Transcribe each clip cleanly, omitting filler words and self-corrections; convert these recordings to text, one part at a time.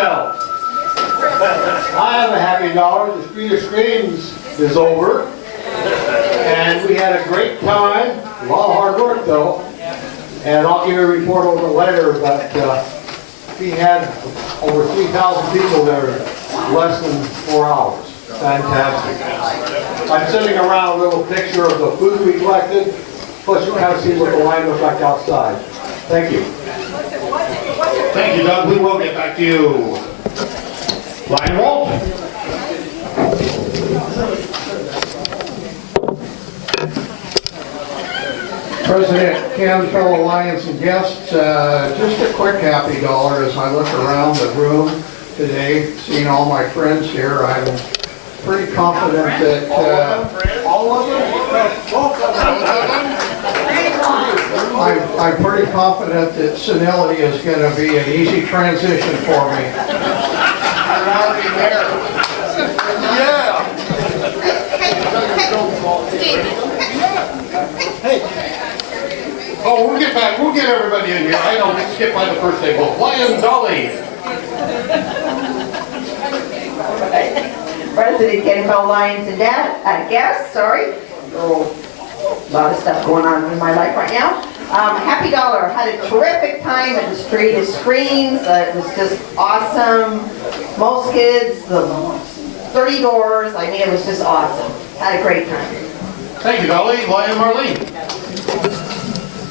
Campbell. I have a happy dollar. The Street of Screams is over. And we had a great time. A lot of hard work though. And I'll give you a report a little later, but we had over 3,000 people there in less than 4 hours. Fantastic. I'm sending around a little picture of the food we collected, plus you kind of see what the line looks like outside. Thank you. Thank you, Doug. We will get back to you. Ryan Walton. President Ken, fellow Alliance and guests, just a quick happy dollar as I look around the room today, seeing all my friends here. I'm pretty confident that I'm pretty confident that senility is going to be an easy transition for me. Oh, we'll get back. We'll get everybody in here. I don't skip by the first table. Lion Dolly. President Kenfeld Lions and guests, sorry. Oh, a lot of stuff going on in my life right now. Happy dollar. Had a terrific time at the Street of Screams. It was just awesome. Most kids, the 30 doors. I mean, it was just awesome. Had a great time. Thank you, Dolly. Lion Marlene.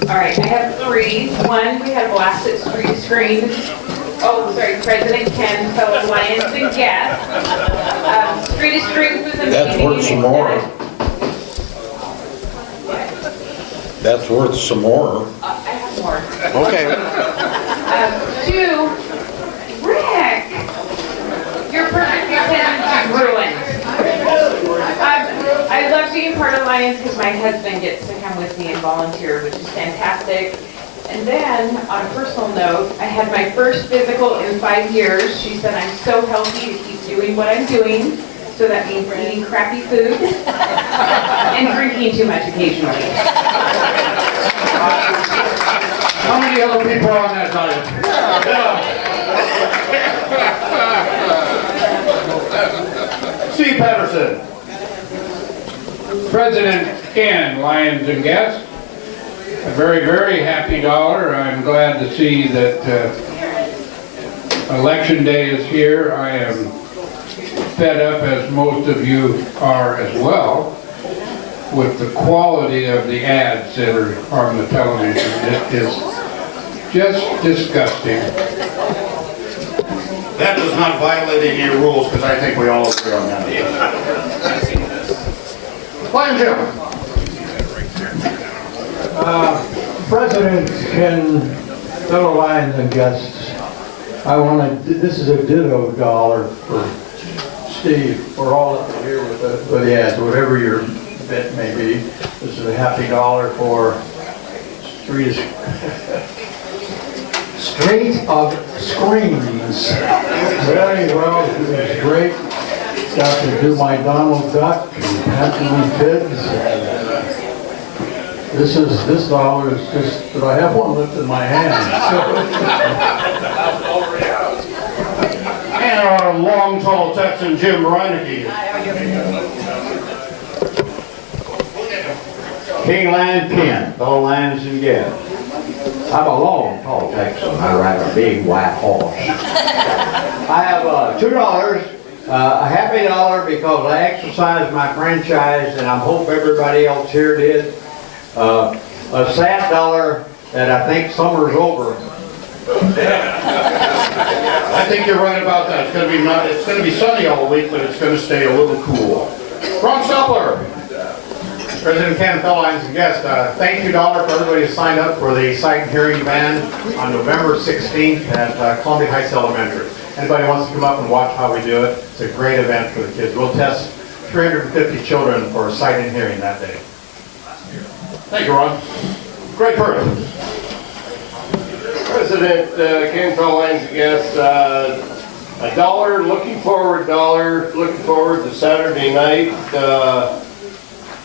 All right, I have 3. One, we had a blast at Street Screens. Oh, sorry, President Ken, fellow Lions and guests. Street Screens was amazing. That's worth some more. That's worth some more. I have more. Okay. 2, Rick, your perfect weekend ruined. I love being part of Lions because my husband gets to come with me and volunteer, which is fantastic. And then, on a personal note, I had my first physical in 5 years. She said I'm so healthy to keep doing what I'm doing. So that means eating crappy food and drinking too much occasionally. How many other people are on that diet? Yeah. Steve Patterson. President Ken, Lions and guests, a very, very happy dollar. I'm glad to see that Election Day is here. I am fed up, as most of you are as well, with the quality of the ads that are on the television. It is just disgusting. That does not violate any rules, because I think we all agree on that. Lion Jim. President Ken, fellow Lions and guests, this is a ditto dollar for Steve, for all of you here with the ads, whatever your bit may be. This is a happy dollar for Street of Screams. Very well, it was great. Got to do my Donald Duck and Pantomime Kids. This dollar is just that I have one left in my hand. And our long, tall Texan, Jim Reineke. King Lion Ken, fellow Lions and guests. I'm a long, tall Texan. I ride a big white horse. I have $2, a happy dollar because I exercised my franchise, and I hope everybody else here did. A sad dollar that I think summer's over. I think you're right about that. It's going to be sunny all week, but it's going to stay a little cool. Ron Stopler. President Ken, fellow Lions and guests, thank you dollar for everybody who signed up for the sight and hearing band on November 16th at Columbia Heights Elementary. Anybody wants to come up and watch how we do it, it's a great event for the kids. We'll test 350 children for sight and hearing that day. Thank you, Ron. Greg Perkins. President Ken, fellow Lions and guests, a dollar, looking forward to Saturday night.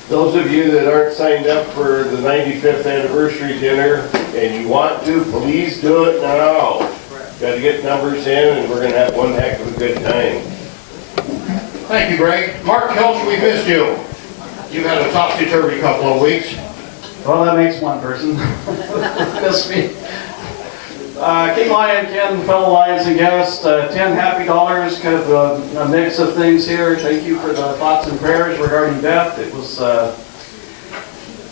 Those of you that aren't signed up for the 95th anniversary dinner and you want to, please do it now. Gotta get numbers in, and we're gonna have one heck of a good time. Thank you, Greg. Mark Kelch, we missed you. You had a topsy-turvy couple of weeks. Well, that makes one person. Miss me. King Lion, Ken, fellow Lions and guests, 10 happy dollars, kind of a mix of things here. Thank you for the thoughts and prayers regarding Beth. It was a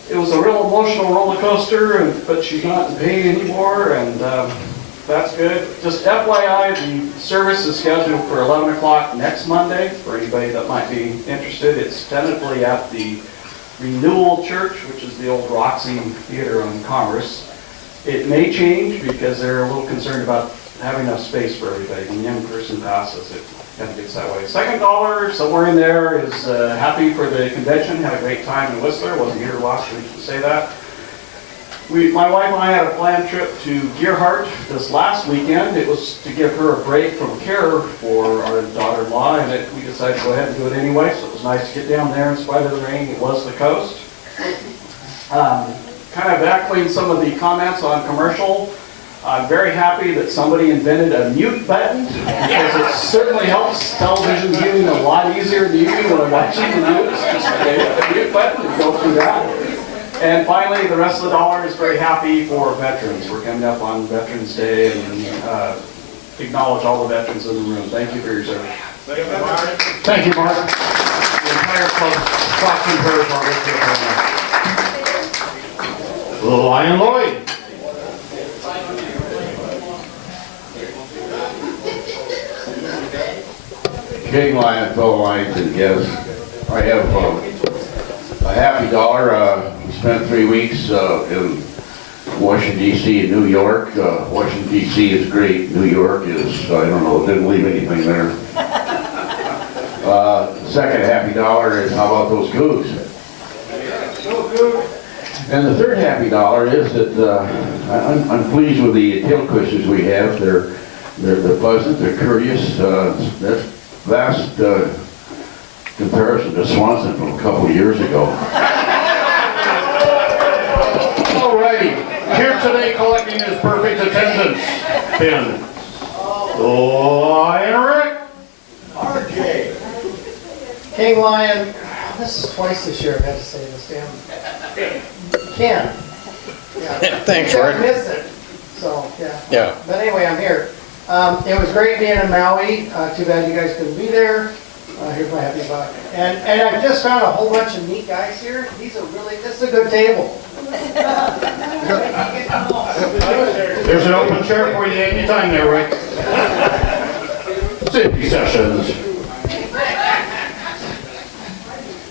real emotional roller coaster, but she's not in pain anymore, and that's good. Just FYI, the service is scheduled for 11 o'clock next Monday for anybody that might be interested. It's tentatively at the Renewal Church, which is the old Roxy Theater on Commerce. It may change because they're a little concerned about having enough space for everybody. When a young person passes, it kind of gets that way. Second dollar, somewhere in there, is happy for the convention. Had a great time in Whistler. Wasn't here last week to say that. My wife and I had a planned trip to Gearhart this last weekend. It was to give her a break from care for our daughter-in-law, and we decided to go ahead and do it anyway, so it was nice to get down there in spite of the rain. It was the coast. Kind of echoing some of the comments on commercial, I'm very happy that somebody invented a mute button, because it certainly helps television viewing a lot easier to use when I'm watching the news. Just a mute button and go through that. And finally, the rest of the dollar is very happy for veterans. We're coming up on Veterans Day, and acknowledge all the veterans in the room. Thank you for your service. Thank you, Mark. The entire club, thoughts and prayers on this here. Lion Lloyd. King Lion, fellow Lions and guests, I have a happy dollar. We spent 3 weeks in Washington, D.C. and New York. Washington, D.C. is great. New York is, I don't know, didn't leave anything there. Second happy dollar is, how about those goose? And the third happy dollar is that I'm pleased with the tail cushions we have. They're pleasant, they're courteous. That's vast comparison to Swanson from a couple of years ago. All righty. Here today collecting his perfect attendance pin. Lion Rick. RJ. King Lion, this is twice this year I've had to say this, damn. Ken. Yeah. Thanks, I Rick. missed it, so, yeah. Yeah. But anyway, I'm here. It was great being in Maui. Too bad you guys couldn't be there. Here's my happy buck. And I've just found a whole bunch of neat guys here. This is a good table. There's an open chair for you anytime there, Rick. City sessions.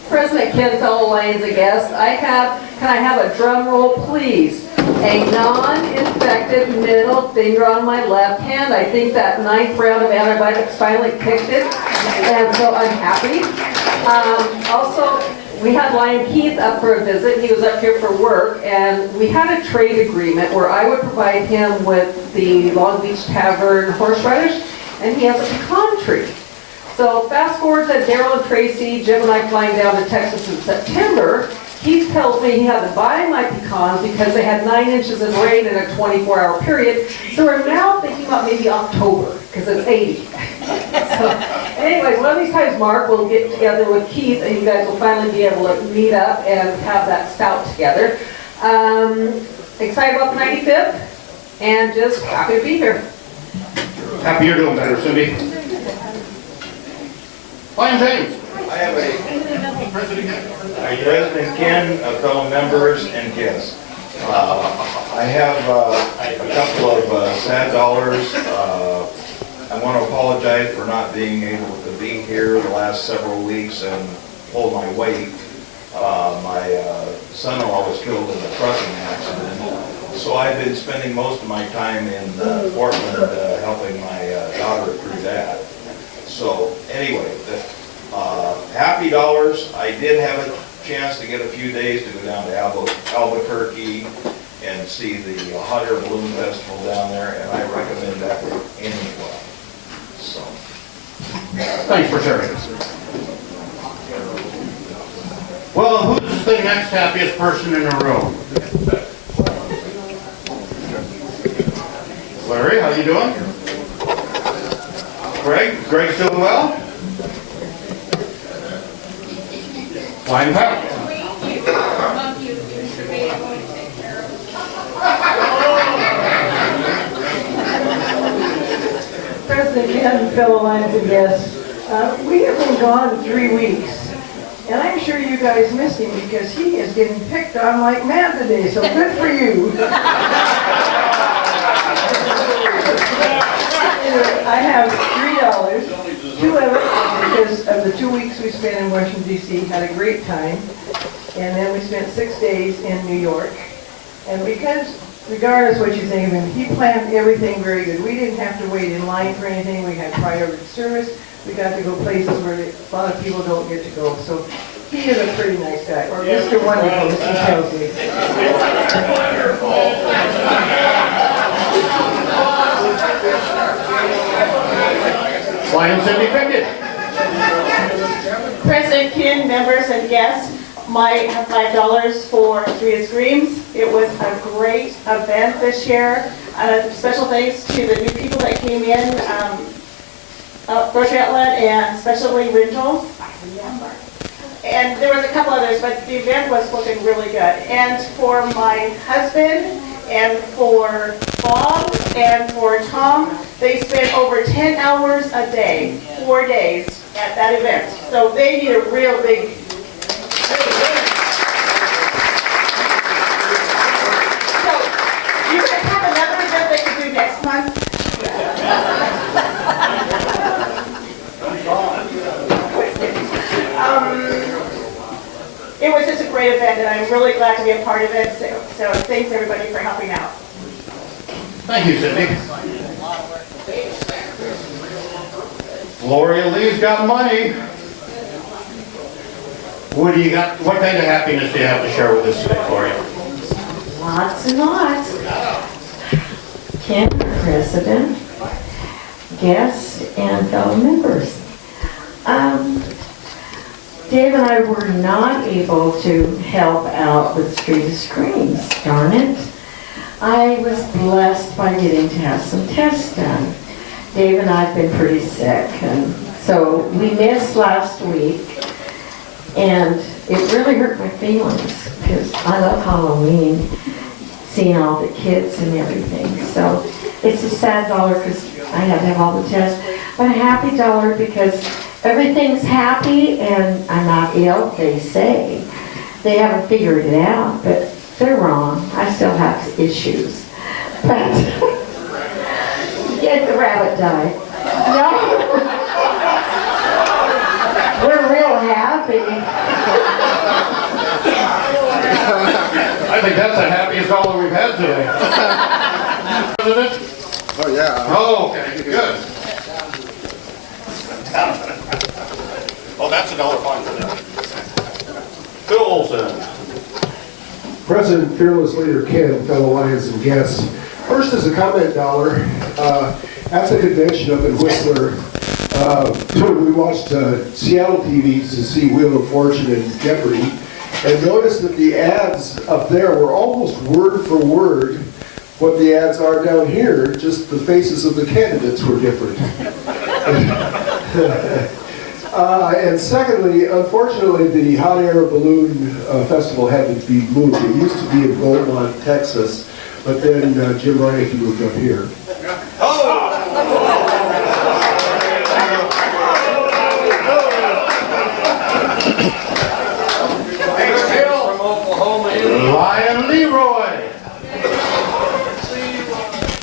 President Ken, fellow Lions and guests, can I have a drum roll, please? A non-infected middle finger on my left hand. I think that 9th round of antibiotics finally kicked it, and so I'm happy. Also, we had Lion Keith up for a visit. He was up here for work, and we had a trade agreement where I would provide him with the Long Beach Tavern horse riders, and he has a pecan tree. So fast forward to Daryl and Tracy, Jim and I flying down to Texas in September. Keith tells me he had to buy my pecans because they had 9 inches of rain in a 24-hour period. So we're now thinking about maybe October, because it's 80. So anyways, one of these times, Mark, we'll get together with Keith, and you guys will finally be able to meet up and have that stout together. Excited about the 95th, and just happy to be here. Happy you're doing better, Cindy. Lion James. I have a President Ken, fellow members, and guests. I have a couple of sad dollars. I want to apologize for not being able to be here the last several weeks and hold my weight. My son-in-law was killed in a trucking accident, so I've been spending most of my time in Portland helping my daughter through that. So anyway, happy dollars. I did have a chance to get a few days to go down to Albuquerque and see the Hot Air Balloon Festival down there, and I recommend that to anyone. So. Thanks for sharing. Well, who's the next happiest person in the room? Larry, how you doing? Greg's doing well? Lion Pat? President Ken, fellow Lions and guests, we have been gone 3 weeks, and I'm sure you guys missed him because he is getting picked on like mad today, so good for you. I have $3, 2 of it because of the 2 weeks we spent in Washington DC, had a great time, and then we spent 6 days in New York, and because regardless what you think of him, he planned everything very good. We didn't have to wait in line for anything. We had priority service. We got to go places where a lot of people don't get to go. So he is a pretty nice guy, or Mr. Wonderful, as he tells me. Lions Independent. President Ken, members and guests, I have $5 for Three Screams. It was a great event this year. Special thanks to the new people that came in, Grocery Outlet and Specialty Rentals. I remember. And there was a couple others, but the event was looking really good. And for my husband, and for Bob, and for Tom, they spent over 10 hours a day, 4 days at that event. So they need a real big. So, you guys have another event they can do next month? It was just a great event, and I'm really glad to be a part of it, so thanks everybody for helping out. Thank you, Cindy. Gloria Lee's got money. What do you got? What kind of happiness do you have to share with us today, Gloria? Lots and lots. Ken, President, guests, and fellow members. Dave and I were not able to help out with Street of Screams, darn it. I was blessed by getting to have some tests done. Dave and I have been pretty sick, and so we missed last week, and it really hurt my feelings because I love Halloween, seeing all the kids and everything. So it's a sad dollar because I had to have all the tests, but a happy dollar because everything's happy and I'm not ill, they say. They haven't figured it out, but they're wrong. I still have issues. But yet the rabbit died. No. We're real happy. I think that's the happiest dollar we've had today. Oh, yeah. Oh, okay, good. Oh, that's $1 for them. Phil Olson. President, fearless leader Ken, fellow Lions and guests. First is a comment dollar. At the convention up in Whistler, we watched Seattle TV to see Wheel of Fortune and Jeopardy, and noticed that the ads up there were almost word for word what the ads are down here, just the faces of the candidates were different. And secondly, unfortunately, the Hot Air Balloon Festival had to be moved. It used to be in Beaumont, Texas, but then Jim Ryan moved up here. Lion Leroy.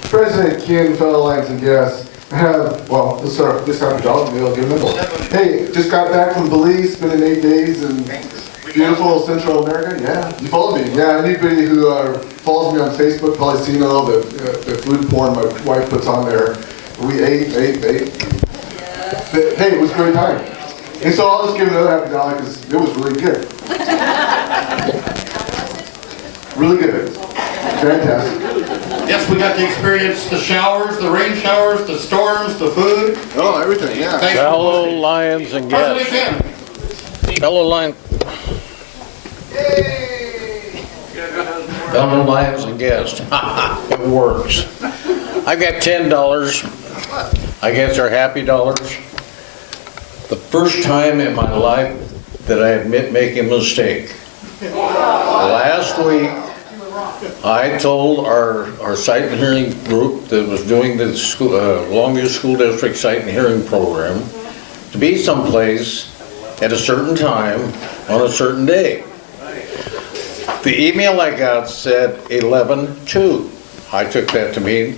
President Ken, fellow Lions and guests. I have, well, this time of dog meal, give them a Hey, just got back from Belize, spending 8 days in beautiful Central America. Yeah, you followed me. Yeah, anybody who follows me on Facebook probably seen all the food porn my wife puts on there. We ate. Hey, it was a great time. And so I'll just give another $50 because it was really good. Really good. Fantastic. Yes, we got to experience the showers, the rain showers, the storms, the food. Oh, everything, yeah. Fellow Lions and guests. Fellow Lions. Fellow Lions and guests. It works. I've got $10 I guess are happy dollars. The first time in my life that I admit making a mistake. Last week, I told our sight and hearing group that was doing the school, Longview School District Sight and Hearing Program to be someplace at a certain time on a certain day. The email I got said 11/2. I took that to mean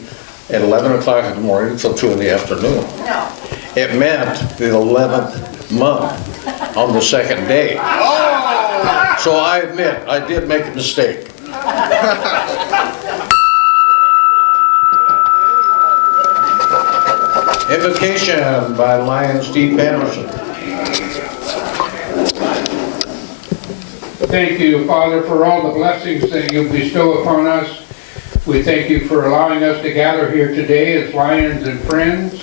at 11 o'clock in the morning till 2 in the afternoon. No. It meant the 11th month on the second day. So I admit, I did make a mistake. Invocation by Lion Steve Patterson. Thank you, Father, for all the blessings that you bestow upon us. We thank you for allowing us to gather here today as lions and friends.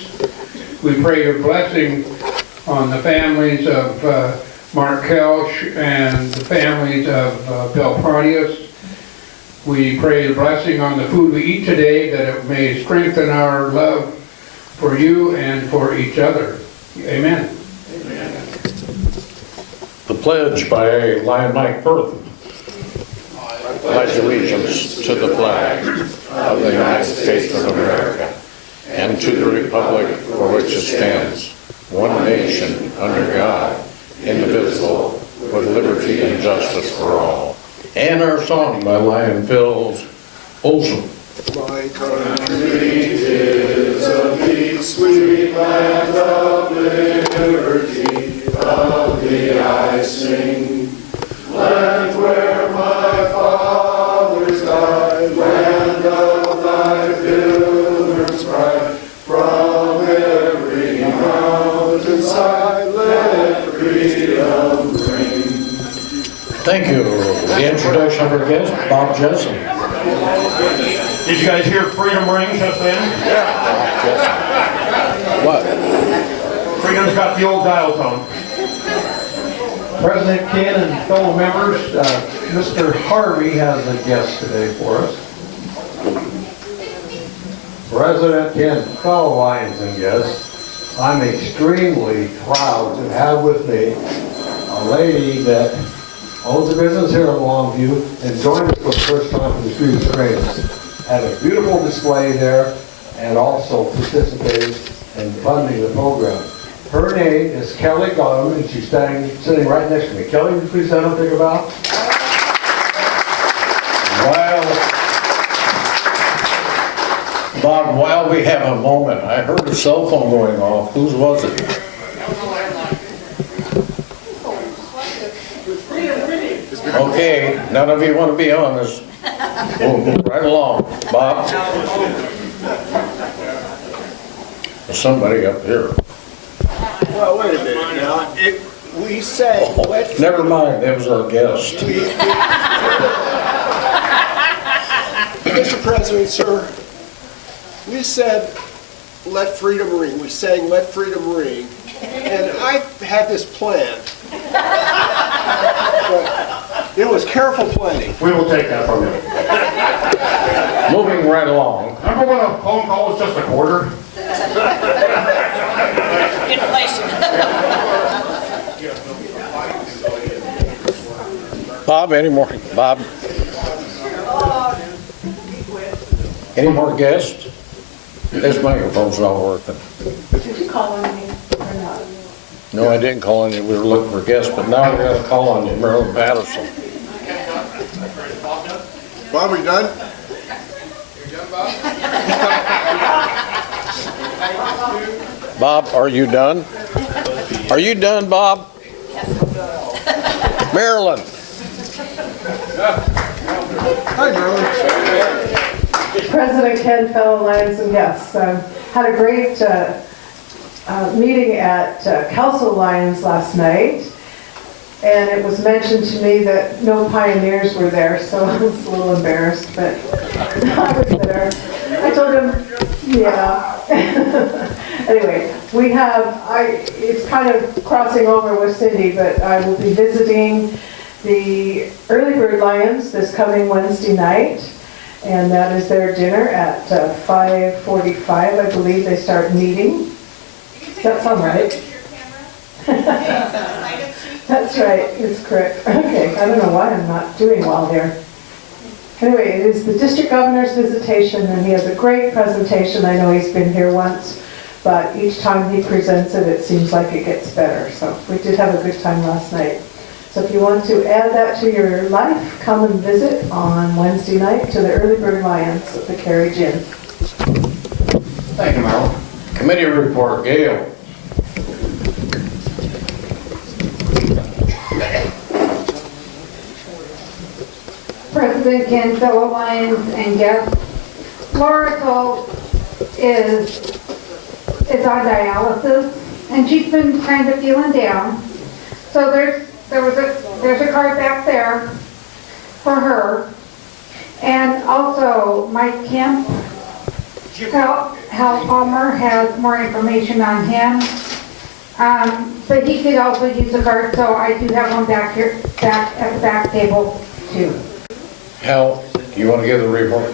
We pray your blessing on the families of Mark Kelch and the families of Bill Pradius. We pray the blessing on the food we eat today, that it may strengthen our love for you and for each other. Amen. The pledge by Lion Mike Perth. Pledge allegiance to the flag of the United States of America and to the republic for which it stands, one nation, under God, indivisible, with liberty and justice for all. And our song by Lion Phil's Olson. My country is a big sweet land of liberty, of the I sing. Land where my fathers died, land of thy pilgrims pride. From every mountainside, let freedom ring. Thank you. The introduction of our guest, Bob Jessen. Did you guys hear Freedom Ring just then? Yeah. What? Freedom's got the old dial tone. President Ken and fellow members, Mr. Harvey has a guest today for us. President Ken, fellow Lions and guests, I'm extremely proud to have with me a lady that owns a business here in Longview and joined us for the first time for the Street of Screens. Had a beautiful display there and also participated in funding the program. Her name is Kelly Gollum, and she's sitting right next to me. Kelly, would you please say something about? Bob, while we have a moment, I heard a cell phone going off. Whose was it? Okay, none of you want to be on this. We'll move right along. Bob? There's somebody up here. Well, wait a minute now. We said, Never mind, that was our guest. Mr. President, sir, we said, let freedom ring. We sang, let freedom ring. And I had this plan. But it was careful planning. We will take that from you. Moving right along. Remember when a phone call was just a quarter? Bob, any more? Bob? Any more guests? This microphone's not working. Did you call on me or not? No, I didn't call on you. We were looking for guests, but now we're going to call on you, Marilyn Patterson. Bob, are you done? Bob, are you done? Are you done, Bob? Marilyn. Hi, Marilyn. President Ken, fellow Lions and guests, had a great meeting at Kelso Lions last night, and it was mentioned to me that no pioneers were there, so I was a little embarrassed, but I was there. I told him, yeah. Anyway, we have, it's kind of crossing over with Cindy, but I will be visiting the Early Bird Lions this coming Wednesday night. And that is their dinner at 5:45, I believe they start meeting. Does that sound right? That's right, it's correct. Okay, I don't know why I'm not doing well here. Anyway, it is the district governor's visitation, and he has a great presentation. I know he's been here once, but each time he presents it, it seems like it gets better. So we did have a good time last night. So if you want to add that to your life, come and visit on Wednesday night to the Early Bird Lions at the Carriage Inn. Thank you, Merrill. Committee report, Gail. President Ken, fellow Lions and guests, Laura Cole is on dialysis, and she's been kind of feeling down. So there's a card back there for her, and also Mike Kemp, Hal Palmer has more information on him, but he could also use a card, so I do have one back here, back at the back table too. Hal, you want to give the report?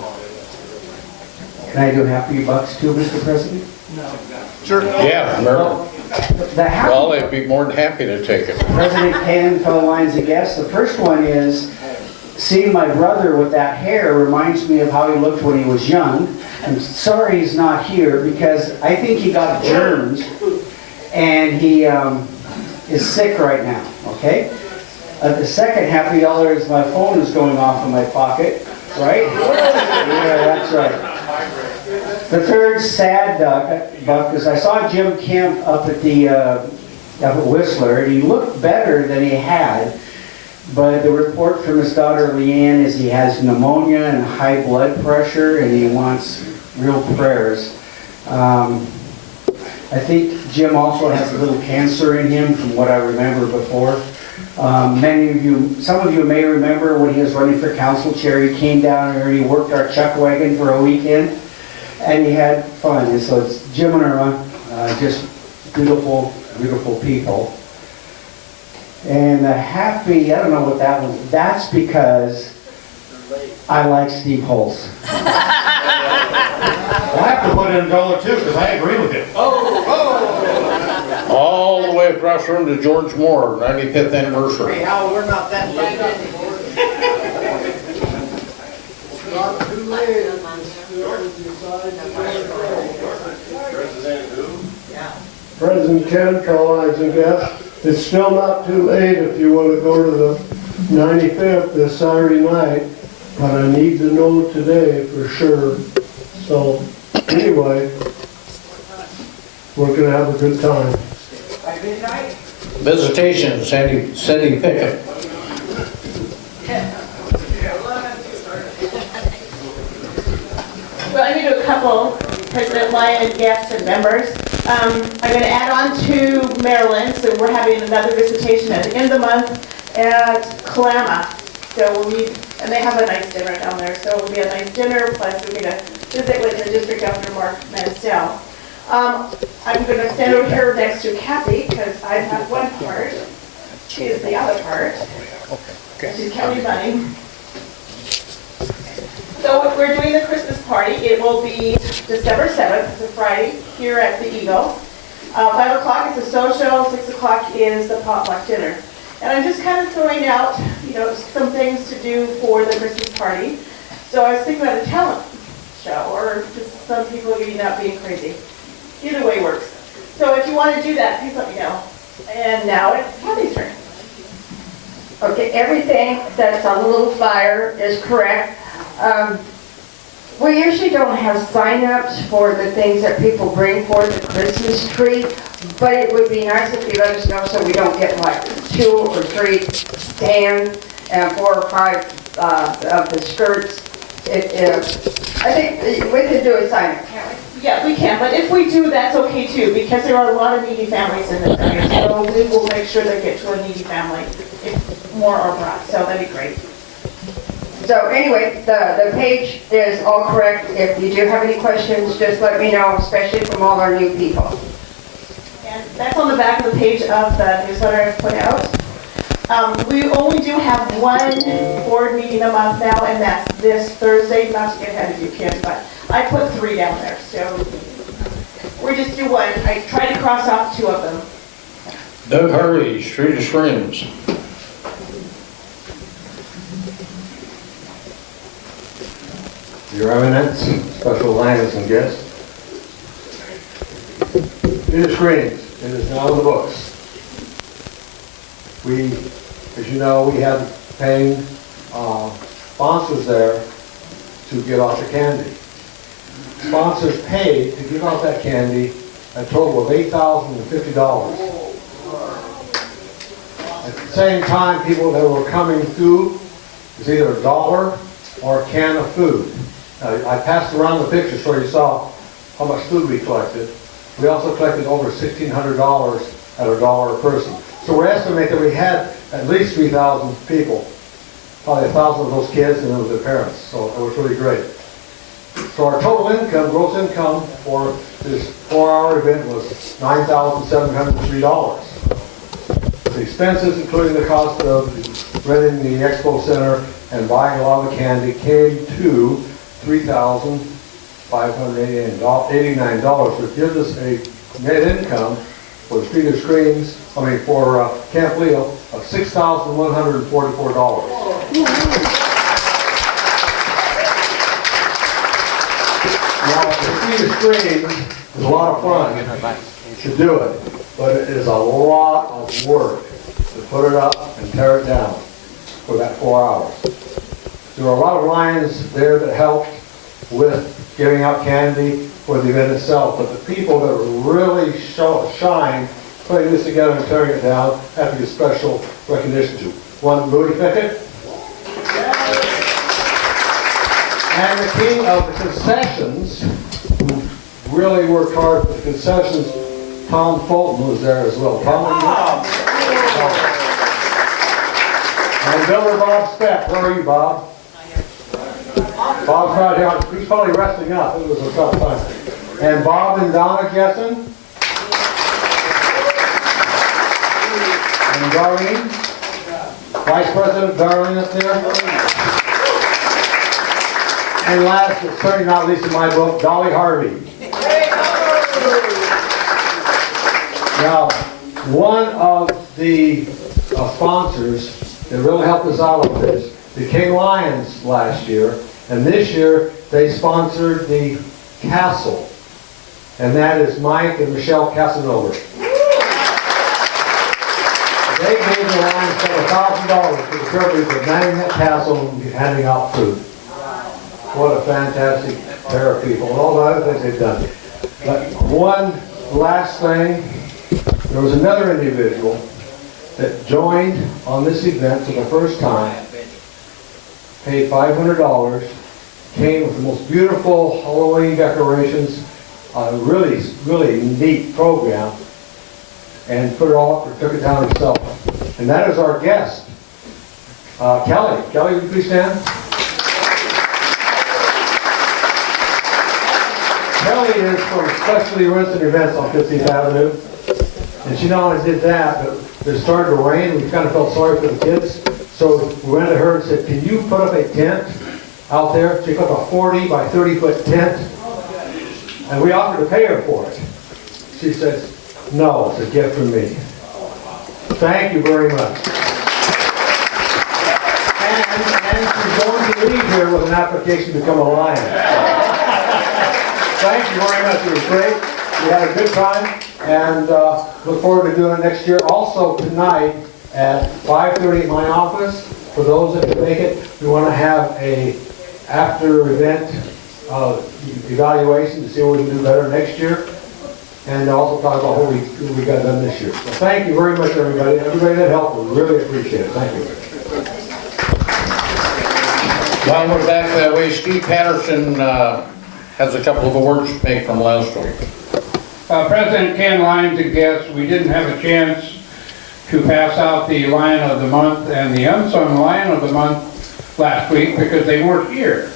Can I do half of your bucks too, Mr. President? Sure. Yeah, Merrill. Well, they'd be more than happy to take it. President Cannon, fellow Lions and guests, the first one is, seeing my brother with that hair reminds me of how he looked when he was young. I'm sorry he's not here because I think he got germs and he is sick right now, okay? The second happy dollar is my phone is going off in my pocket, right? Yeah, that's right. The third sad buck is I saw Jim Kemp up at the up at Whistler, and he looked better than he had. But the report from his daughter Leanne is he has pneumonia and high blood pressure, and he wants real prayers. I think Jim also has a little cancer in him, from what I remember before. Many of you, some of you may remember when he was running for council chair, he came down here and he worked our chuck wagon for a weekend, and he had fun. And so it's Jim and Irma, just beautiful, beautiful people. And happy, I don't know what that was. That's because I like Steve Holtz. I have to put in $1 too, because I agree with him. All the way across from to George Moore, 95th anniversary. Al, we're not that late Not too late. President Ken, fellow Lions and guests, it's still not too late if you want to go to the 95th this Saturday night, but I need to know today for sure. So anyway, we're going to have a good time. Visitation, Cindy Pickett. Well, I'm going to do a couple President Lyon guests and members. I'm going to add on to Maryland, so we're having another visitation at the end of the month at Kalama. So we'll meet, and they have a nice dinner down there, so it'll be a nice dinner, plus we're going to visit with the District Governor Mark Mansell. I'm going to stand over here next to Kathy, because I have one part, she is the other part. She's county money. So we're doing the Christmas party. It will be December 7th, it's a Friday, here at the Eagle. 5 o'clock is the social, 6 o'clock is the potluck dinner. And I'm just kind of throwing out, some things to do for the Christmas party. So I was thinking about a talent show, or just some people getting out being crazy. Either way works. So if you want to do that, please let me know. And now it's Kathy's turn. Okay, everything that's on the little flyer is correct. We usually don't have sign-ups for the things that people bring for the Christmas tree, but it would be nice if you let us know so we don't get like 2 or 3 stands and 4 or 5 of the skirts. I think we could do a sign-up, can't we? Yeah, we can, but if we do, that's okay too, because there are a lot of needy families in this area, so we will make sure they get to a needy family if more are brought, so that'd be great. So anyway, the page is all correct. If you do have any questions, just let me know, especially from all our new people. And that's on the back of the page of the newsletter I've put out. We only do have one board meeting a month now, and that's this Thursday, not to get ahead of you, Kim, but I put 3 down there, so we just do one. I tried to cross off 2 of them. Doug Harvey, Street of Screams. Your Eminence, special alliance and guests. Street of Screams, it is now in the books. We, as you know, we have paying sponsors there to get off the candy. Sponsors paid to give out that candy a total of $8,050. At the same time, people that were coming through, it was either $1 or a can of food. I passed around the picture so you saw how much food we collected. We also collected over $1,600 at $1 a person. So we're estimating that we had at least 3,000 people, probably 1,000 of those kids and it was their parents. So it was really great. So our total income, gross income for this 4-hour event was $9,703. The expenses, including the cost of renting the expo center and buying a lot of the candy, came to $3,589, which gives us a net income for the Street of Screams, for Camp Leo, of $6,144. Now, the Street of Screams is a lot of fun to do it, but it is a lot of work to put it up and tear it down for that 4 hours. There were a lot of Lions there that helped with giving out candy for the event itself, but the people that really shine putting this together and tearing it down have to get special recognition to. One, Louis Fickett, and the king of the concessions, who really worked hard with the concessions, Tom Fulton was there as well. Tom, and Builder Bob Speck. Where are you, Bob? Bob's right here. He's probably resting up. It was a tough time. And Bob and Donna Jessen. And Darlene. Vice President Darlene up there. And last, but certainly not least in my book, Dolly Harvey. Now, one of the sponsors that really helped us out with this became Lions last year, and this year they sponsored the castle, and that is Mike and Michelle Casanova. They gave the Lions $1,000 for the privilege of manning that castle and handing out food. What a fantastic pair of people, and all the other things they've done. But one last thing, there was another individual that joined on this event for the first time, paid $500, came with the most beautiful Halloween decorations, a really, really neat program, and put it all up and took it down himself. And that is our guest, Kelly. Kelly, would you please stand? Kelly is from Specialty Rents and Events on 15th Avenue. And she not only did that, but it started to rain. We kind of felt sorry for the kids. So we went to her and said, can you put up a tent out there? She put up a 40 by 30 foot tent. And we offered to pay her for it. She says, no, it's a gift from me. Thank you very much. And she's going to leave here with an application to become a Lion. Thank you very much. It was great. We had a good time, and look forward to doing it next year. Also tonight at 5:30 at my office, for those that can make it, we want to have a after-event evaluation to see what we can do better next year, and also talk about what we got done this year. So thank you very much, everybody. Everybody that helped, we really appreciate it. Thank you. While we're back that way, Steve Patterson has a couple of words to make from last week. President Ken, Lions and guests, we didn't have a chance to pass out the Lion of the Month and the Unsung Lion of the Month last week because they weren't here.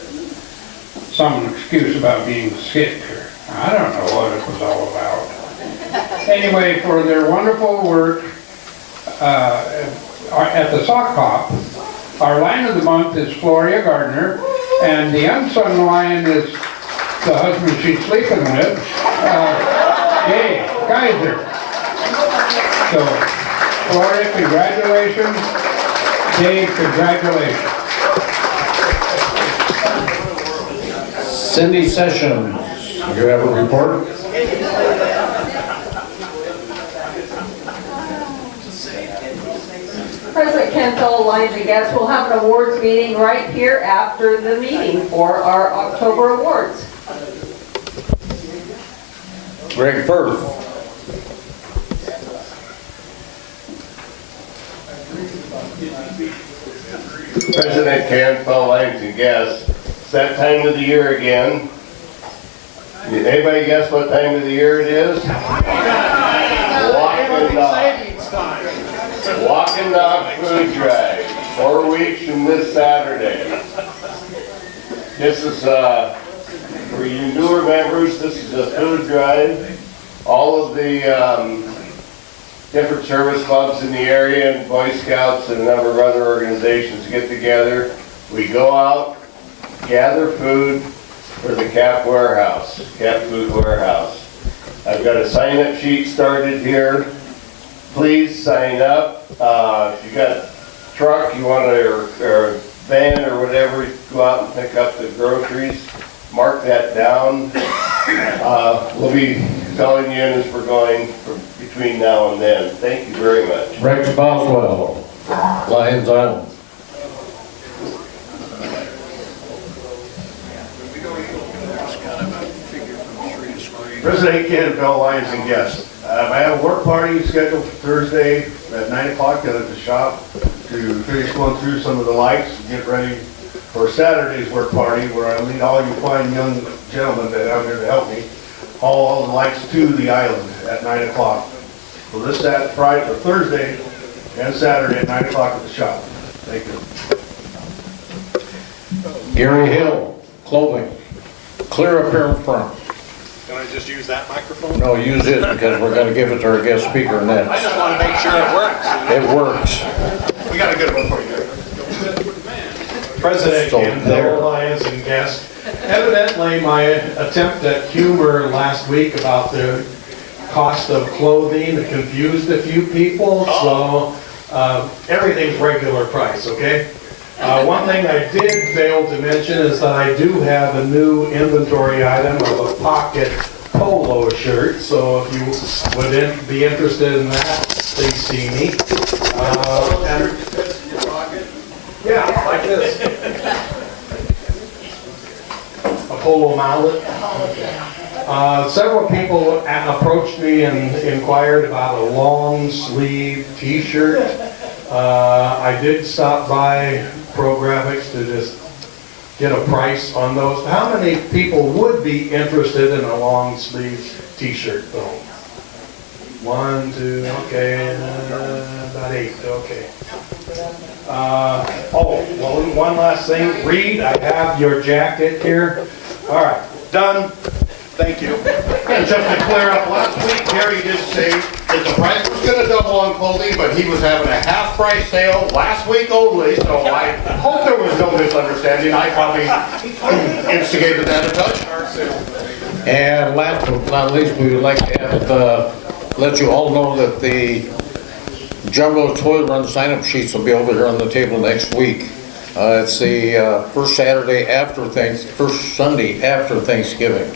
Some excuse about being sick, or I don't know what it was all about. Anyway, for their wonderful work, at the sock hop. Our lion of the month is Floria Gardner, and the unsung lion is the husband she's sleeping with, Dave Kaiser. So, Floria, congratulations. Dave, congratulations. Cindy Sessions, you have a report? President Ken, fellow Lions and guests, we'll have an awards meeting right here after the meeting for our October awards. Greg Firth. President Ken, fellow Lions and guests, it's that time of the year again. Did anybody guess what time of the year it is? Walking Dog Food Drive, 4 weeks from this Saturday. This is, for you newer members, this is a food drive. All of the different service clubs in the area and Boy Scouts and a number of other organizations get together. We go out, gather food for the Cap Warehouse, Cap Food Warehouse. I've got a sign-up sheet started here. Please sign up. If you got a truck, you want to, or a van or whatever, go out and pick up the groceries. Mark that down. We'll be filling you in as we're going between now and then. Thank you very much. Rex Boswell, Lions Island. President Ken, fellow Lions and guests. I have a work party scheduled for Thursday at 9 o'clock down at the shop to finish going through some of the lights and get ready for Saturday's work party, where I'll need all you fine young gentlemen that are here to help me haul all the lights to the island at 9 o'clock. So this Friday or Thursday and Saturday at 9 o'clock at the shop. Thank you. Gary Hill, clothing. Clear up here in front. Can I just use that microphone? No, use it because we're going to give it to our guest speaker next. I just want to make sure it works. It works. We got a good one for you. President So and there. fellow Lions and guests, evidently my attempt at humor last week about the cost of clothing confused a few people, so everything's regular price, okay? One thing I did fail to mention is that I do have a new inventory item of a pocket polo shirt, so if you would be interested in that, please see me. Yeah, like this. A polo mallet. Several people approached me and inquired about a long sleeve t-shirt. I did stop by Pro Graphics to just get a price on those. How many people would be interested in a long sleeve t-shirt though? 1, 2, okay, about 8, okay. Oh, well, one last thing. Reed, I have your jacket here. All right, done. Thank you. And just to clear up, last week Gary did say that the price was going to double on clothing, but he was having a half price sale last week only, so I hope there was no misunderstanding. I probably instigated that a touch. And last but not least, we would like to have, let you all know that the Jumbo Toy Run sign-up sheets will be over here on the table next week. It's the first Sunday after Thanksgiving,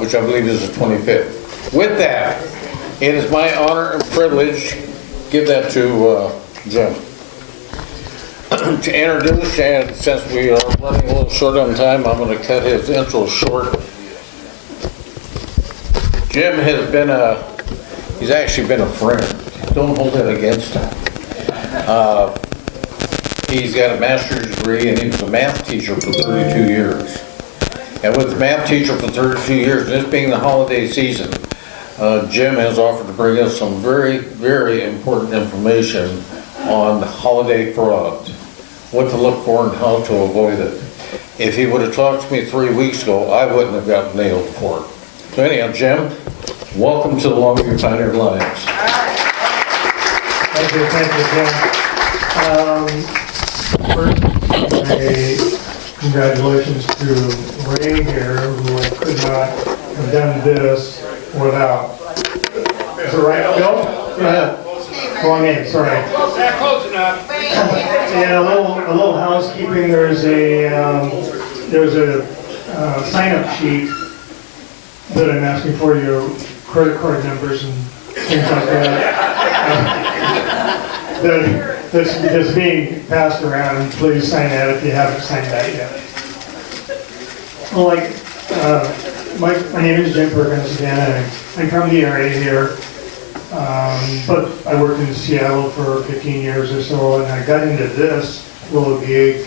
which I believe is the 25th. With that, it is my honor and privilege, give that to Jim, to introduce, and since we are running a little short on time, I'm going to cut his intro short. Jim has been he's actually been a friend. Don't hold that against him. He's got a master's degree and he was a math teacher for 32 years. And with a math teacher for 32 years, this being the holiday season, Jim has offered to bring us some very, very important information on holiday fraud, what to look for and how to avoid it. If he would have talked to me 3 weeks ago, I wouldn't have gotten nailed for it. So anyhow, Jim, welcome to the Longview Pioneer Lions. Thank you, Jim. First, congratulations to Ray here, who could not have done this without. Is it right, Bill? Go ahead. Wrong name, sorry. Close enough. And a little housekeeping. There's a sign-up sheet that I'm asking for, your credit card numbers and things like that. That's being passed around, and please sign that if you haven't signed that yet. Well, my name is Jim Perkins again, and I'm from the area here, but I worked in Seattle for 15 years or so, and I got into this little gig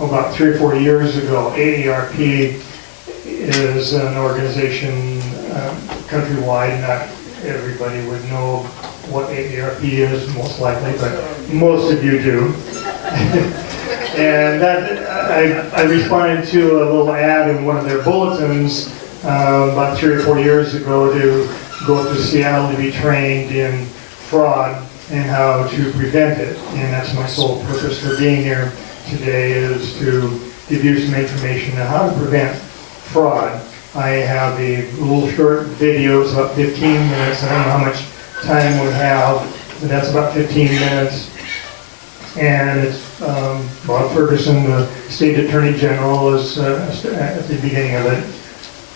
about 3 or 4 years ago. AARP is an organization countrywide. Not everybody would know what AARP is, most likely, but most of you do. And that, I responded to a little ad in one of their bulletins about 3 or 4 years ago to go to Seattle to be trained in fraud and how to prevent it. And that's my sole purpose for being here today, is to give you some information on how to prevent fraud. I have a little short video, it's about 15 minutes. I don't know how much time we have, but that's about 15 minutes. And it's Bob Ferguson, the State Attorney General, is at the beginning of it.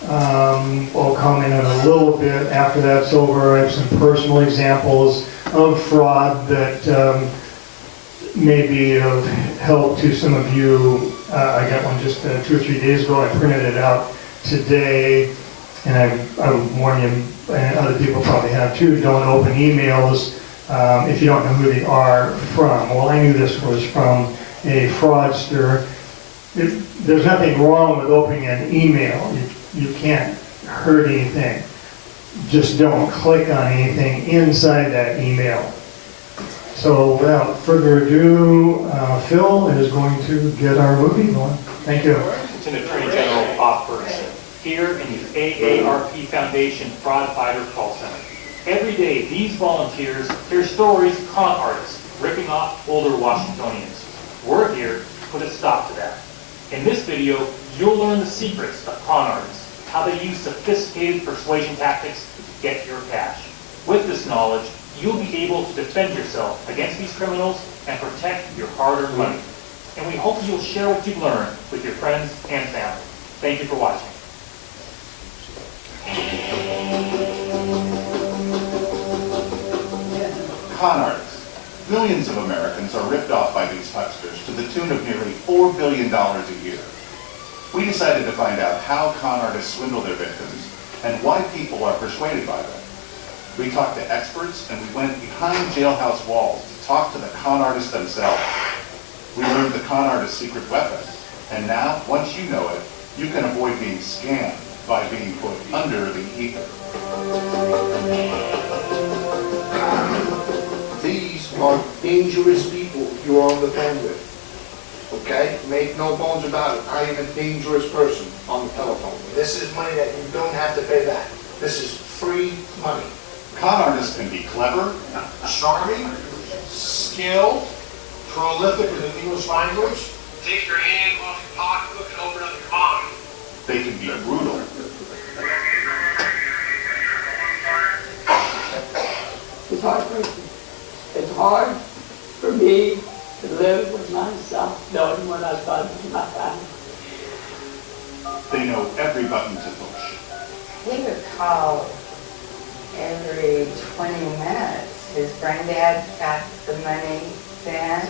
I'll comment on a little bit after that's over. I have some personal examples of fraud that may be of help to some of you. I got one just 2 or 3 days ago. I printed it out today, and I would warn you, and other people probably have too, don't open emails if you don't know who they are from. Well, I knew this was from a fraudster. There's nothing wrong with opening an email. You can't hurt anything. Just don't click on anything inside that email. So without further ado, Phil is going to get our movie going. Thank you. It's an Attorney General Bob Ferguson here in the AARP Foundation Fraud Fighter Call Center. Every day, these volunteers hear stories of con artists ripping off older Washingtonians. We're here to put a stop to that. In this video, you'll learn the secrets of con artists, how they use sophisticated persuasion tactics to get your cash. With this knowledge, you'll be able to defend yourself against these criminals and protect your hard-earned money. And we hope you'll share what you've learned with your friends and family. Thank you for watching. Con artists. Millions of Americans are ripped off by these hucksters to the tune of nearly $4 billion a year. We decided to find out how con artists swindle their victims and why people are persuaded by them. We talked to experts and we went behind jailhouse walls to talk to the con artists themselves. We learned the con artist's secret weapon, and now, once you know it, you can avoid being scammed by being put under the ether. These are dangerous people you're on the phone with. Okay? Make no bones about it. I am a dangerous person on the telephone. This is money that you don't have to pay back. This is free money. Con artists can be clever, Charming, skilled, prolific in the English language. Take your hand off your pocketbook and open up your mind. they can be brutal. It's heartbreaking. It's hard for me to live with myself, knowing what I've done to my family. They know every button to push. He would call every 20 minutes. His granddad got the money then.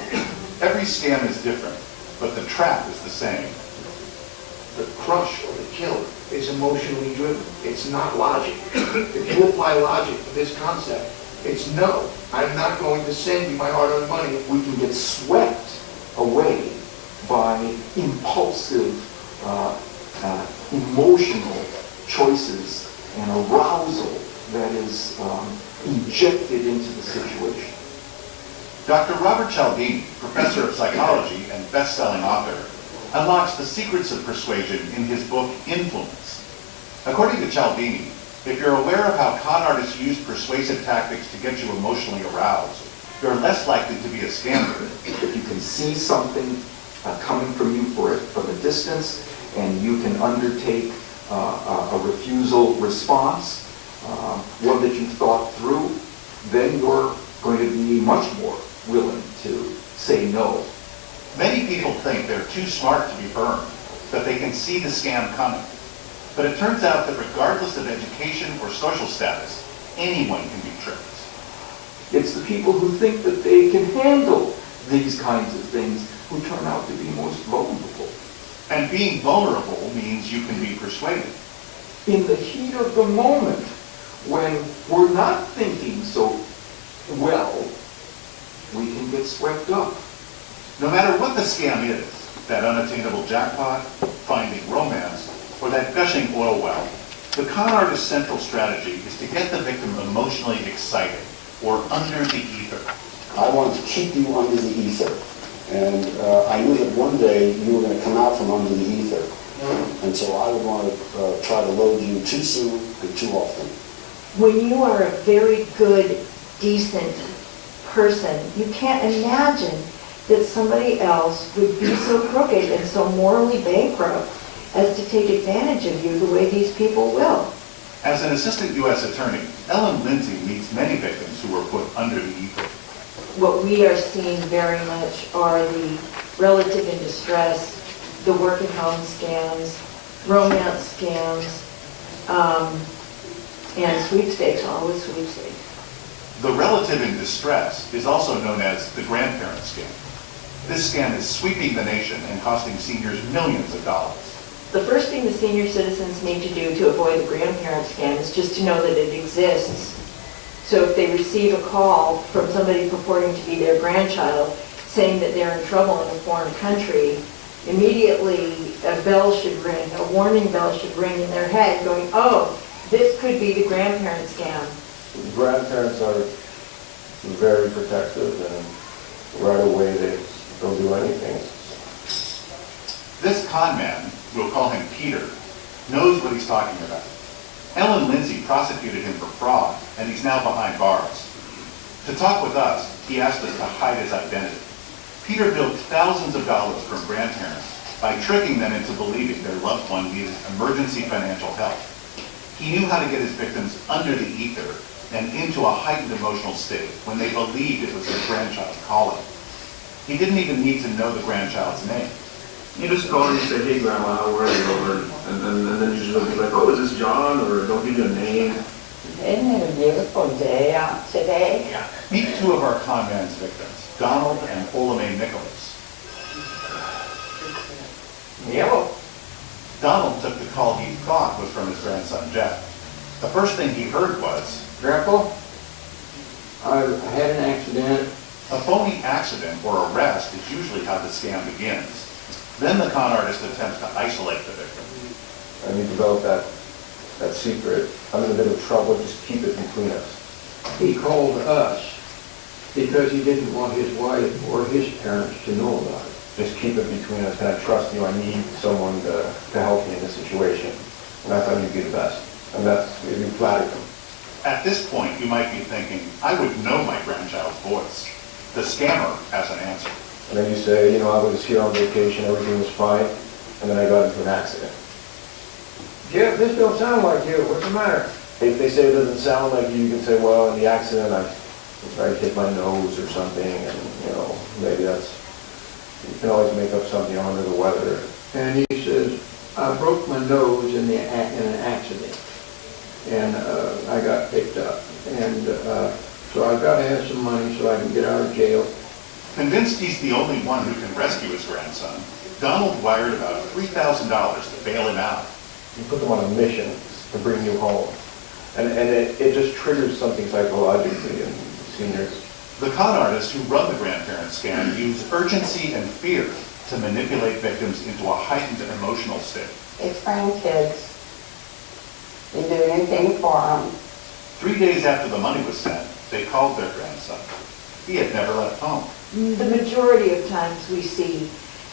Every scam is different, but the trap is the same. The crush or the kill is emotionally driven. It's not logic. If you apply logic to this concept, it's no, I'm not going to send you my hard-earned money. We can get swept away by impulsive, emotional choices and arousal that is injected into the situation. Dr. Robert Cialdini, professor of psychology and best-selling author, unlocks the secrets of persuasion in his book, Influence. According to Cialdini, if you're aware of how con artists use persuasive tactics to get you emotionally aroused, you're less likely to be a scammer. If you can see something coming from you from a distance, and you can undertake a refusal response, one that you've thought through, then you're going to be much more willing to say no. Many people think they're too smart to be burned, that they can see the scam coming. But it turns out that regardless of education or social status, anyone can be tricked. It's the people who think that they can handle these kinds of things who turn out to be most vulnerable. And being vulnerable means you can be persuaded. In the heat of the moment, when we're not thinking so well, we can get swept up. No matter what the scam is, that unattainable jackpot, finding romance, or that gushing oil well, the con artist's central strategy is to get the victim emotionally excited, or under the ether. I wanted to keep you under the ether. And I knew that one day you were going to come out from under the ether. And so I would want to try to load you too soon and too often. When you are a very good, decent person, you can't imagine that somebody else would be so crooked and so morally bankrupt as to take advantage of you the way these people will. As an assistant U.S. attorney, Ellen Lindsay meets many victims who were put under the ether. What we are seeing very much are the relative in distress, the work-at-home scams, romance scams, and sweepstakes, always sweepstakes. The relative in distress is also known as the Grandparent Scam. This scam is sweeping the nation and costing seniors millions of dollars. The first thing the senior citizens need to do to avoid the grandparent scam is just to know that it exists. So if they receive a call from somebody purporting to be their grandchild saying that they're in trouble in a foreign country, immediately a bell should ring, a warning bell should ring in their head going, oh, this could be the grandparent scam. Grandparents are very protective, and right away they don't do anything. This con man, we'll call him Peter, knows what he's talking about. Ellen Lindsay prosecuted him for fraud, and he's now behind bars. To talk with us, he asked us to hide his identity. Peter billed thousands of dollars from grandparents by tricking them into believing their loved one needed emergency financial help. He knew how to get his victims under the ether and into a heightened emotional state when they believed it was their grandchild calling. He didn't even need to know the grandchild's name. You just call and you say, hey grandma, how are you? And then usually they'll be like, oh, is this John? Or they'll give you a name. Isn't it a beautiful day out today? Meet two of our con man's victims, Donald and Olame Nicholas. Yellow. Donald took the call he thought was from his grandson Jeff. The first thing he heard was, Grandpa, I had an accident. A phony accident or arrest is usually how the scam begins. Then the con artist attempts to isolate the victim. And you develop that secret. I'm in a bit of trouble, just keep it between us. He called us because he didn't want his wife or his parents to know about it. Just keep it between us. Can I trust you? I need someone to help me in this situation. And I thought you'd be the best. And that's, you flattered them. At this point, you might be thinking, I would know my grandchild's voice. The scammer has an answer. And then you say, I was here on vacation, everything was fine, and then I got into an accident. Jeff, this don't sound like you. What's the matter? If they say it doesn't sound like you can say, well, in the accident I hit my nose or something, and, maybe that's, you can always make up something under the weather. And he says, I broke my nose in an accident, and I got picked up. And so I've got to have some money so I can get out of jail. Convinced he's the only one who can rescue his grandson, Donald wired about $3,000 to bail him out. You put them on a mission to bring you home. And it just triggers something psychologically in seniors. The con artists who run the grandparent scam use urgency and fear to manipulate victims into a heightened emotional state. It's grandkids. You do anything for them. 3 days after the money was sent, they called their grandson. He had never left home. The majority of times we see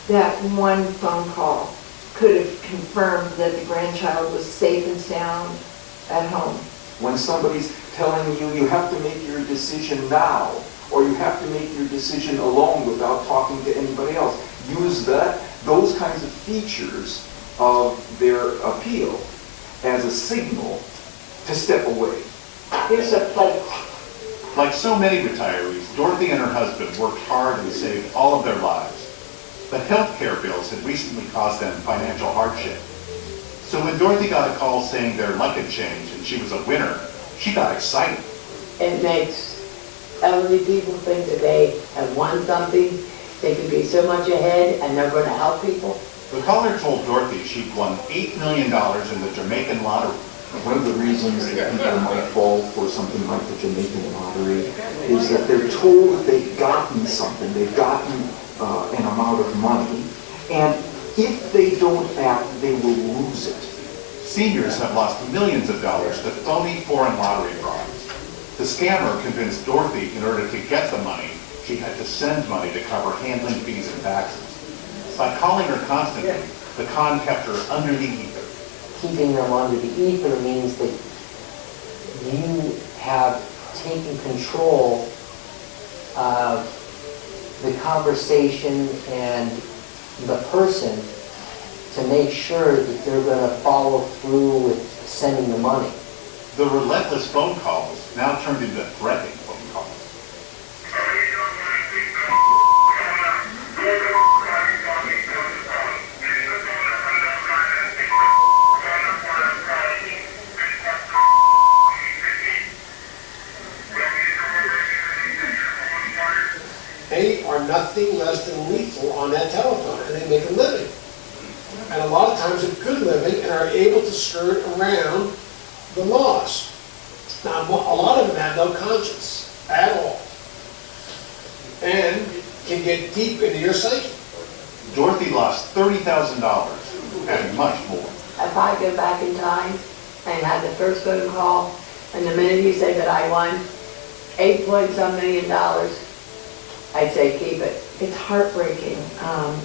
that one phone call could have confirmed that the grandchild was safe and sound at home. When somebody's telling you you have to make your decision now, or you have to make your decision alone without talking to anybody else. Use those kinds of features of their appeal as a signal to step away. Here's a plate. Like so many retirees, Dorothy and her husband worked hard and saved all of their lives. But health care bills had recently caused them financial hardship. So when Dorothy got a call saying their luck had changed and she was a winner, she got excited. It makes elderly people think that they have won something, they can be so much ahead, and they're going to help people. The caller told Dorothy she'd won $8 million in the Jamaican lottery. One of the reasons that people might fall for something like the Jamaican lottery is that they're told that they've gotten something, they've gotten an amount of money, and if they don't act, they will lose it. Seniors have lost millions of dollars to phony foreign lottery frauds. The scammer convinced Dorothy in order to get the money, she had to send money to cover handling fees and taxes. By calling her constantly, the con kept her under the ether. Keeping them under the ether means that you have taken control of the conversation and the person to make sure that they're going to follow through with sending the money. The relentless phone calls now turned into threatening phone calls. They are nothing less than lethal on that telephone, and they make a living. And a lot of times a good living, and are able to skirt around the laws. Now, a lot of them have no conscience at all, and can get deep into your psyche. Dorothy lost $30,000 and much more. If I go back in time and had the first phone call, and the minute you say that I won $8.some million, I'd say keep it. It's heartbreaking.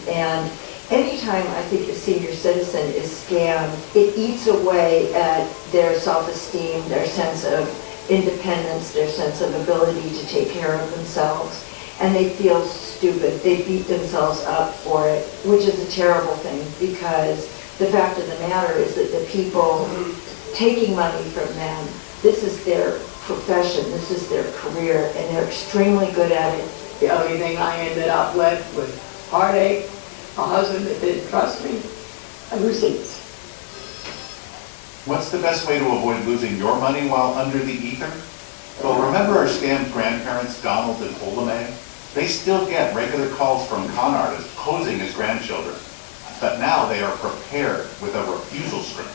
And anytime I think a senior citizen is scammed, it eats away at their self-esteem, their sense of independence, their sense of ability to take care of themselves. And they feel stupid. They beat themselves up for it, which is a terrible thing, because the fact of the matter is that the people taking money from them, this is their profession, this is their career, and they're extremely good at it. The only thing I ended up with was heartache, a husband that didn't trust me, and receipts. What's the best way to avoid losing your money while under the ether? Well, remember our scammed grandparents, Donald and Olamay? They still get regular calls from con artists posing as grandchildren, but now they are prepared with a refusal script.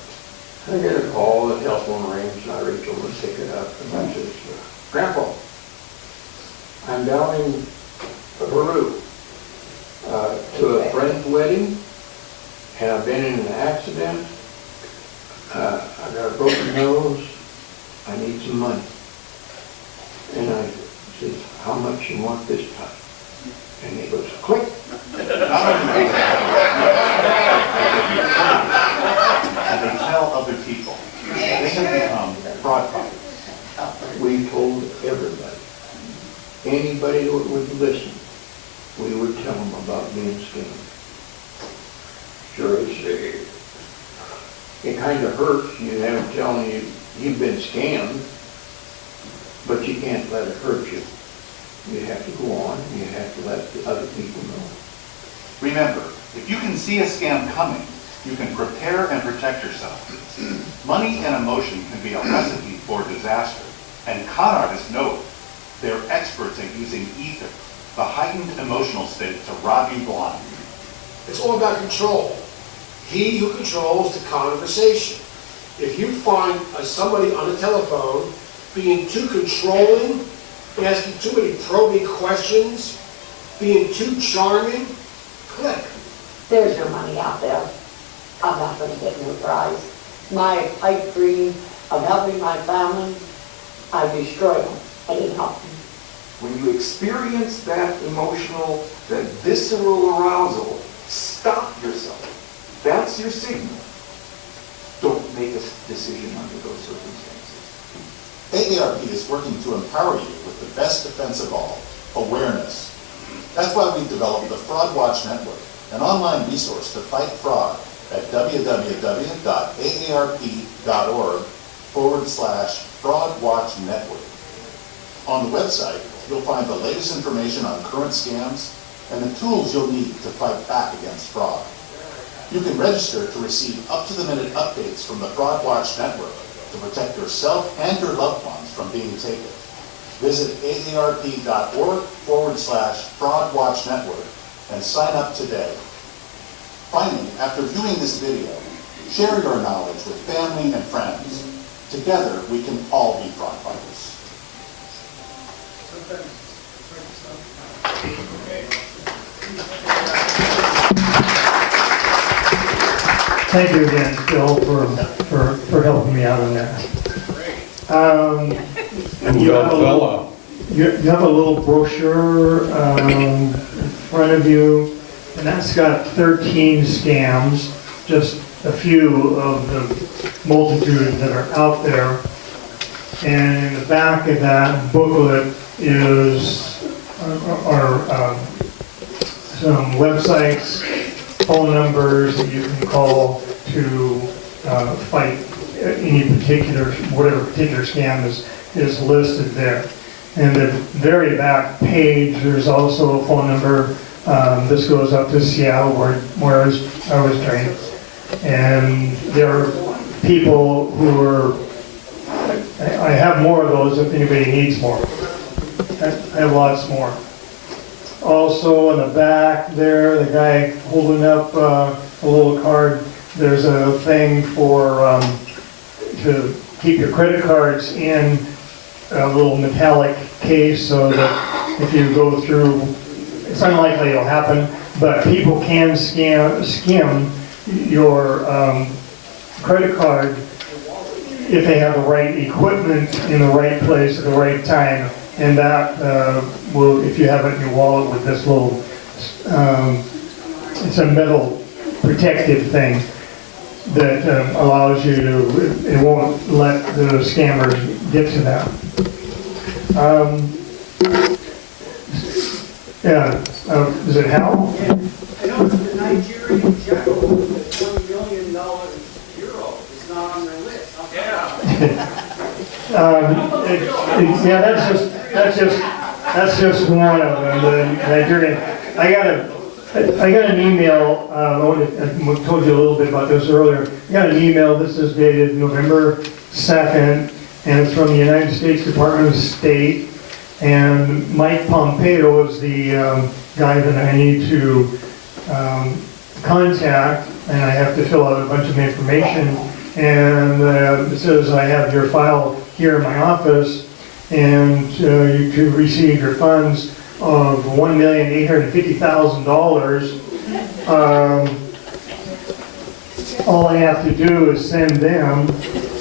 I get a call, the telephone rings, and I reach over and pick it up, and I says, Grandpa, I'm down in Peru to a friend's wedding, and I've been in an accident. I got a broken nose. I need some money. And I says, how much you want this time? And he goes, click. And they tell other people. They have become fraud fighters. We told everybody. Anybody that would listen, we would tell them about being scammed. Sure, it kind of hurts you have them telling you you've been scammed, but you can't let it hurt you. You have to go on, and you have to let the other people know. Remember, if you can see a scam coming, you can prepare and protect yourself. Money and emotion can be a recipe for disaster, and con artists know it. They're experts at using ether, the heightened emotional state, to rob you blind. It's all about control. He who controls the conversation. If you find somebody on the telephone being too controlling, asking too many probing questions, being too charming, click. There's no money out there. I'm not going to get no prize. My pipe dream of helping my family, I destroyed them. I didn't help them. When you experience that emotional, that visceral arousal, stop yourself. That's your signal. Don't make a decision under those circumstances. AARP is working to empower you with the best defense of all, awareness. That's why we developed the Fraud Watch Network, an online resource to fight fraud at www.aarp.org/Fraud Watch Network. On the website, you'll find the latest information on current scams and the tools you'll need to fight back against fraud. You can register to receive up-to-the-minute updates from the Fraud Watch Network to protect yourself and your loved ones from being taken. Visit aarp.org/Fraud Watch Network and sign up today. Finally, after viewing this video, share your knowledge with family and friends. Together, we can all be fraud fighters. Thank you again, Phil, for helping me out on that. You have a little brochure in front of you, and that's got 13 scams, just a few of the multitude that are out there. And in the back of that booklet are some websites, phone numbers that you can call to fight any particular, whatever particular scam is listed there. And the very back page, there's also a phone number. This goes up to Seattle, where I was trained. And there are people who are, I have more of those if anybody needs more. I have lots more. Also in the back there, the guy holding up a little card, there's a thing for to keep your credit cards in a little metallic case so that if you go through, it's unlikely it'll happen, but people can skim your credit card if they have the right equipment in the right place at the right time. And that will, if you have it in your wallet with this little, it's a metal protective thing that allows you to, it won't let the scammers get to that. Is it Hal? Yeah, I know it's the Nigerian jackal with the $1 million euro is not on their list. Yeah, that's just one of them. The Nigerian. I got an email. I told you a little bit about this earlier. I got an email. This is dated November 2nd, and it's from the United States Department of State. And Mike Pompeo is the guy that I need to contact, and I have to fill out a bunch of information. And it says I have your file here in my office, and you to receive your funds of $1,850,000. All I have to do is send them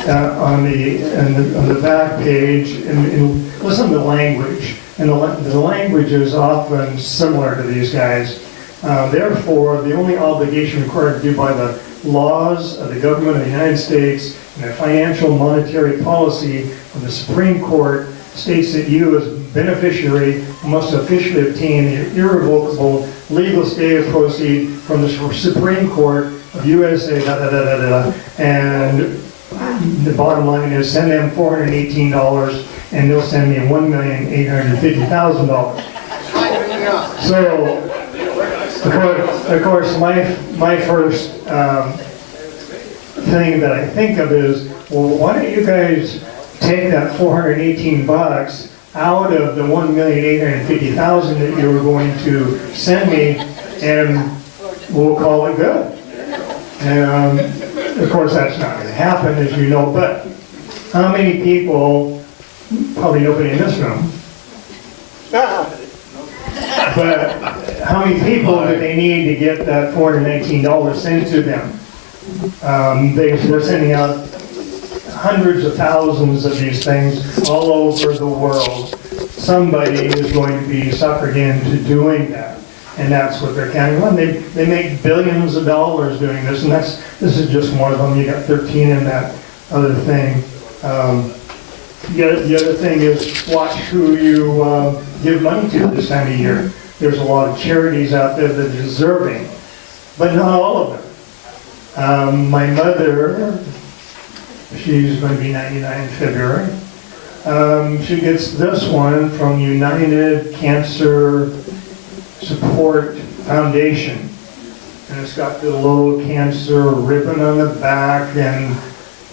on the back page and listen to the language. And the language is often similar to these guys. Therefore, the only obligation required to do by the laws of the government of the United States and the financial monetary policy of the Supreme Court states that you as beneficiary must officially obtain the irrevocable legal stay of proceed from the Supreme Court of USA, and the bottom line is send them $418 and they'll send me $1,850,000. So, of course, my first thing that I think of is, well, why don't you guys take that $418 out of the $1,850,000 that you were going to send me, and we'll call it good. And of course, that's not going to happen, as you know. But how many people? Probably nobody in this room. But how many people do they need to get that $419 sent to them? They're sending out hundreds of thousands of these things all over the world. Somebody is going to be suckered into doing that. And that's what they're counting on. They make billions of dollars doing this, and this is just one of them. You got 13 in that other thing. The other thing is watch who you give money to this time of year. There's a lot of charities out there that are deserving, but not all of them. My mother, she's going to be 99 in February. She gets this one from United Cancer Support Foundation. And it's got the little cancer ribbon on the back, and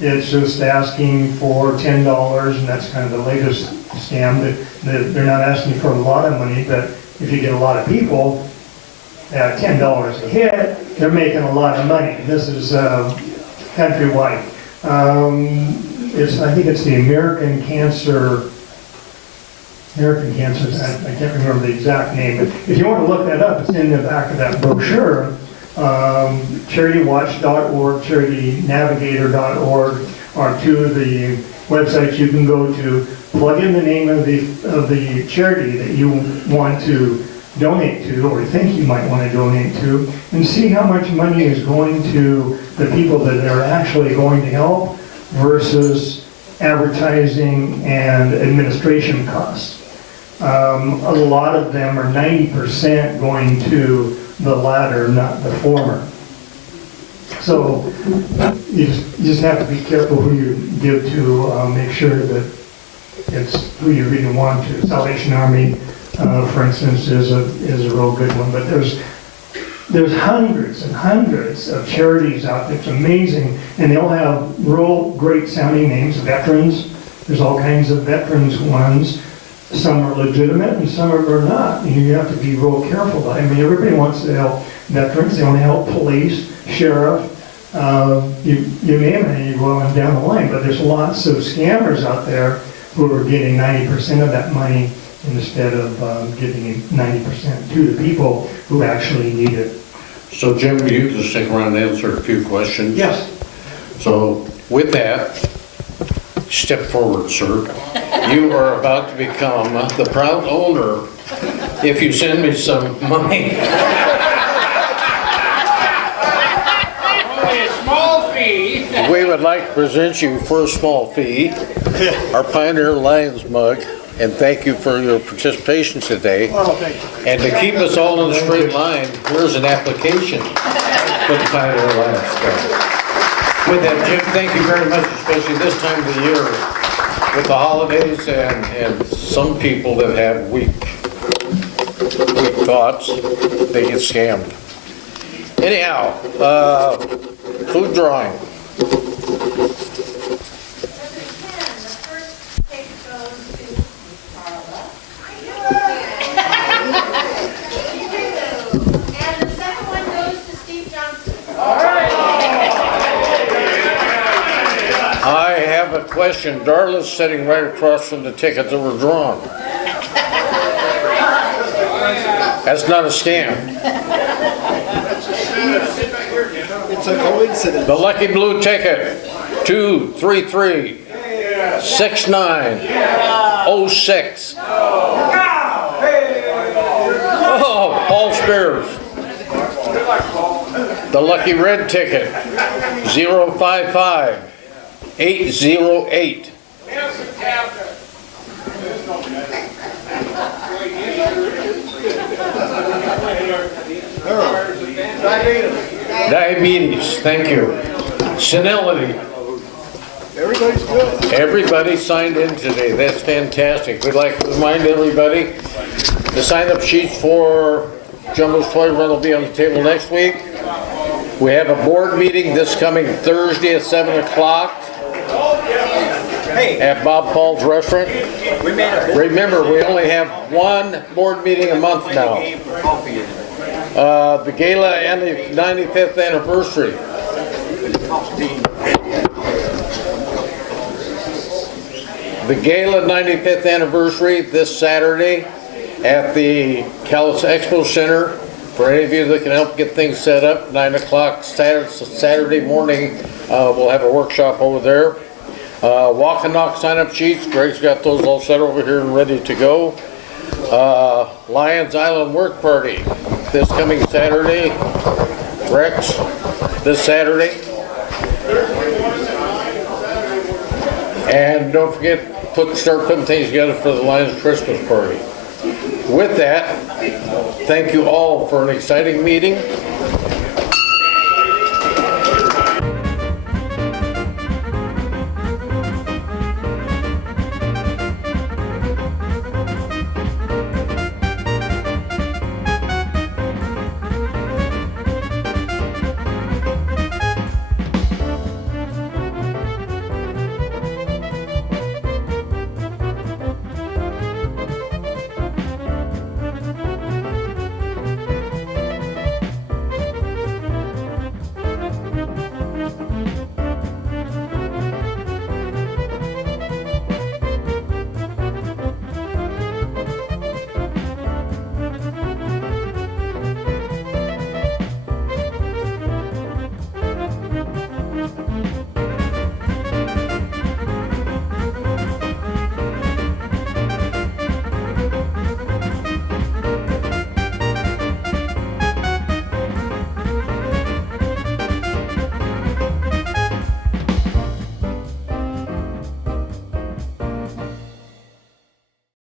it's just asking for $10, and that's kind of the latest scam. They're not asking for a lot of money, but if you get a lot of people, at $10 a hit, they're making a lot of money. This is countrywide. I think it's the American Cancer, I can't remember the exact name, but if you want to look that up, it's in the back of that brochure. CharityWatch.org, CharityNavigator.org are two of the websites you can go to. Plug in the name of the charity that you want to donate to, or think you might want to donate to, and see how much money is going to the people that are actually going to help versus advertising and administration costs. A lot of them are 90% going to the latter, not the former. So you just have to be careful who you give to, make sure that it's who you really want to. Salvation Army, for instance, is a real good one. But there's hundreds and hundreds of charities out there. It's amazing, and they all have real great sounding names. Veterans, there's all kinds of veterans ones. Some are legitimate and some are not. And you have to be real careful. I mean, everybody wants to help veterans. They want to help police, sheriff. You name it, and you go on down the line. But there's lots of scammers out there who are getting 90% of that money instead of giving 90% to the people who actually need it. So Jim, you can stick around and answer a few questions? Yes. So with that, step forward, sir. You are about to become the proud owner if you send me some money. Only a small fee. We would like to present you for a small fee our Pioneer Lions mug, and thank you for your participation today. Oh, thank you. And to keep us all in a straight line, here's an application for the Pioneer Lions Club. With that, Jim, thank you very much, especially this time of the year with the holidays and some people that have weak thoughts, they get scammed. Anyhow, food drawing. I have a question. Darla's sitting right across from the ticket that were drawn. That's not a scam. It's a coincidence. The lucky blue ticket, 233-6906. Oh, Paul Spears. The lucky red ticket, 055-808. Diabetes, thank you. Senility. Everybody's good. Everybody signed in today. That's fantastic. We'd like to remind everybody, the sign-up sheets for Jumbo's Toy Run will be on the table next week. We have a board meeting this coming Thursday at 7 o'clock at Bob Paul's restaurant. Remember, we only have one board meeting a month now. The gala and the 95th anniversary. The gala 95th anniversary this Saturday at the Calais Expo Center. For any of you that can help get things set up, 9 o'clock Saturday morning, we'll have a workshop over there. Walk and knock sign-up sheets. Greg's got those all set over here and ready to go. Lions Island Work Party this coming Saturday. Rex, this Saturday. And don't forget start putting things together for the Lions Christmas party. With that, thank you all for an exciting meeting.